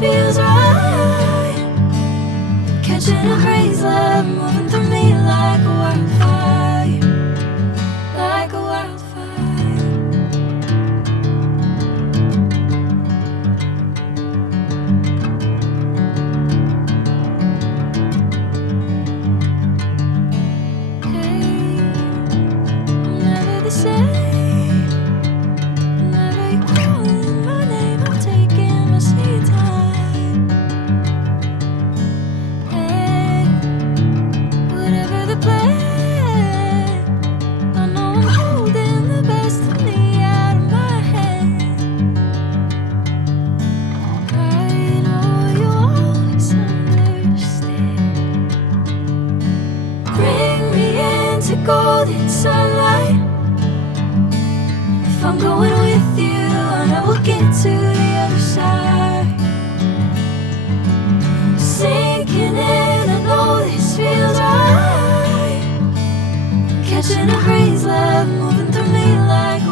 feels right. Catching a breeze, love moving through me like a wildfire, like a wildfire. Hey, I'm never the same. Whenever you're calling my name, I'm taking my sweet time. Hey, whatever the plan, I know I'm holding the best of me out of my hand. I know you always understand. Bring me into golden sunlight. If I'm going with you, I know we'll get to the other side. Sinking in, I know this feels right. Catching a breeze, love moving through me like